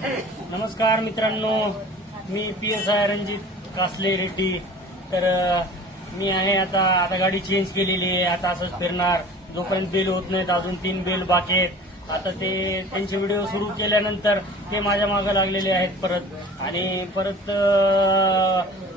नमस्कार मित्रांनो मी P S I Ranjit Kasle Reddy. तर मी आहे आता आता गाडी चेंज केलेली आहे आता असंच फिरणार. जोपर्यंत बेल होत नाहीत अजून तीन बेल बाकी आहेत. आता ते त्यांचे व्हिडिओ सुरू केल्यानंतर ते माझ्या मागं लागलेले आहेत परत. आणि परत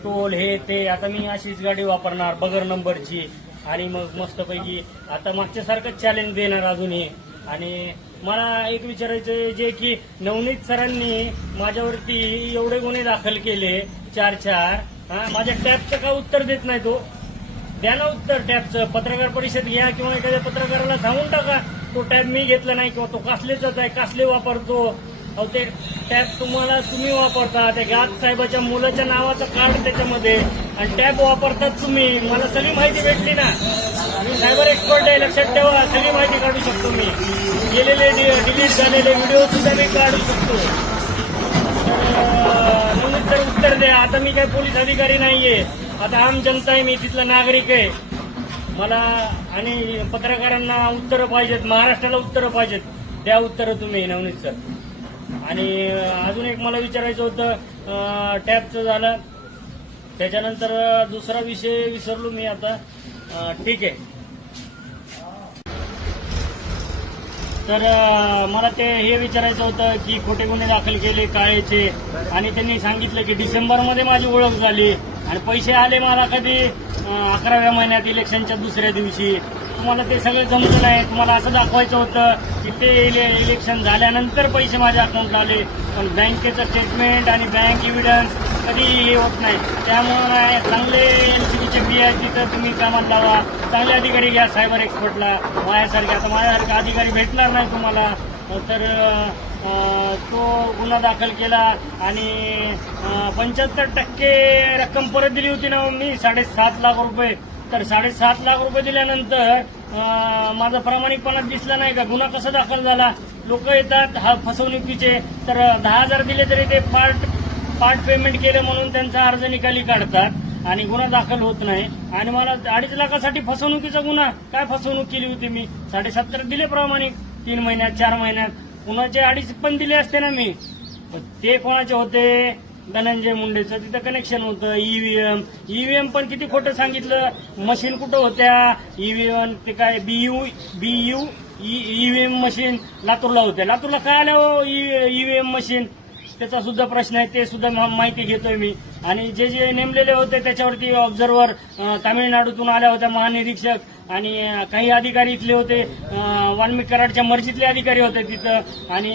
टोल हे ते आता मी अशीच गाडी वापरणार बगर नंबरची आणि मग मस्तपैकी आता मागच्यासारखंच चॅलेंज देणार अजूनही. आणि मला एक विचारायचं आहे जे की नवनीत सरांनी माझ्यावरती एवढे गुन्हे दाखल केले चार चार. हा, माझ्या टॅबचं का उत्तर देत नाही तो? द्या ना उत्तर टॅबचं. पत्रकार परिषद घ्या किंवा एखाद्या पत्रकाराला सांगून टाका तो टॅब मी घेतला नाही किंवा तो कासलेचाच आहे कासले वापरतो? अहो ते टॅप तुम्हाला तुम्ही वापरता त्या गात साहेबाच्या मुलाच्या नावाचं कार्ड त्याच्यामध्ये. आणि टॅप वापरतात तुम्ही. मला सगळी माहिती भेटली ना. मी सायबर एक्सपर्ट आहे लक्षात ठेवा. सगळी माहिती काढू शकतो मी. गेलेले डिलीट झालेले व्हिडिओ सुद्धा मी काढू शकतो. तर म्हणून उत्तर द्या. आता मी काही पोलीस अधिकारी नाहीये. आता आम जनता आहे मी तिथला नागरिक आहे. मला आणि पत्रकारांना उत्तरं पाहिजेत महाराष्ट्राला उत्तरं पाहिजेत. द्या उत्तरं तुम्ही नवनीत सर. आणि अजून एक मला विचारायचं होतं टॅबचं झालं. त्याच्यानंतर दुसरा विषय विसरलो मी आता. ठीक आहे. तर मला ते हे विचारायचं होतं की खोटे गुन्हे दाखल केले काळेचे आणि त्यांनी सांगितलं की डिसेंबरमध्ये माझी ओळख झाली. आणि पैसे आले मला कधी? अकराव्या महिन्यात इलेक्शनच्या दुसऱ्या दिवशी. तुम्हाला ते सगळं जमलं नाही तुम्हाला असं दाखवायचं होतं की ते इले- इलेक्शन झाल्यानंतर पैसे माझ्या अकाउंटला आले. पण बँकेचं स्टेटमेंट आणि बँक इव्हिडन्स कधी हे होत नाही. त्यामुळे चांगले एनसीबीचे बी आहेत तिथं तुम्ही कामाला लावा. चांगले अधिकारी घ्या सायबर एक्सपर्टला माझ्यासारखे आता माझ्यासारखे अधिकारी भेटणार नाही तुम्हाला. तर तो गुन्हा दाखल केला आणि पंच्याहत्तर टक्के रक्कम परत दिली होती ना हो मी साडेसात लाख रुपये. तर साडेसात लाख रुपये दिल्यानंतर माझा प्रामाणिकपणा दिसला नाही का? गुन्हा कसा दाखल झाला? लोक येतात हा फसवणुकीचे. तर दहा हजार दिले तरी ते पार्ट पार्ट पेमेंट केलं म्हणून त्यांचा अर्ज निकाली काढतात आणि गुन्हा दाखल होत नाही. आणि मला अडीच लाखासाठी फसवणुकीचा गुन्हा. काय फसवणूक केली होती मी? साडेसत्तर दिले प्रामाणिक. तीन महिन्यात चार महिन्यात. कुणाचे अडीच पण दिले असते ना मी? पण ते कोणाचे होते? धनंजय मुंडेचं तिथं कनेक्शन होतं ईव्हीएम ईव्हीएम पण किती खोटं सांगितलं? मशीन कुठं होत्या? ईव्हीएम ते काय बीयू बीयू ईव्हीएम मशीन लातूरला होत्या. लातूरला काय आल्या हो ईव्हीएम मशीन त्याचा सुद्धा प्रश्न आहे ते सुद्धा माहिती घेतोय मी. आणि जे जे नेमलेले होते त्याच्यावरती ऑब्झर्व्हर तामिळनाडूतून आल्या होत्या महानिरीक्षक आणि काही अधिकारी इथले होते. वाल्मिक कराडच्या मर्जीतले अधिकारी होते तिथं. आणि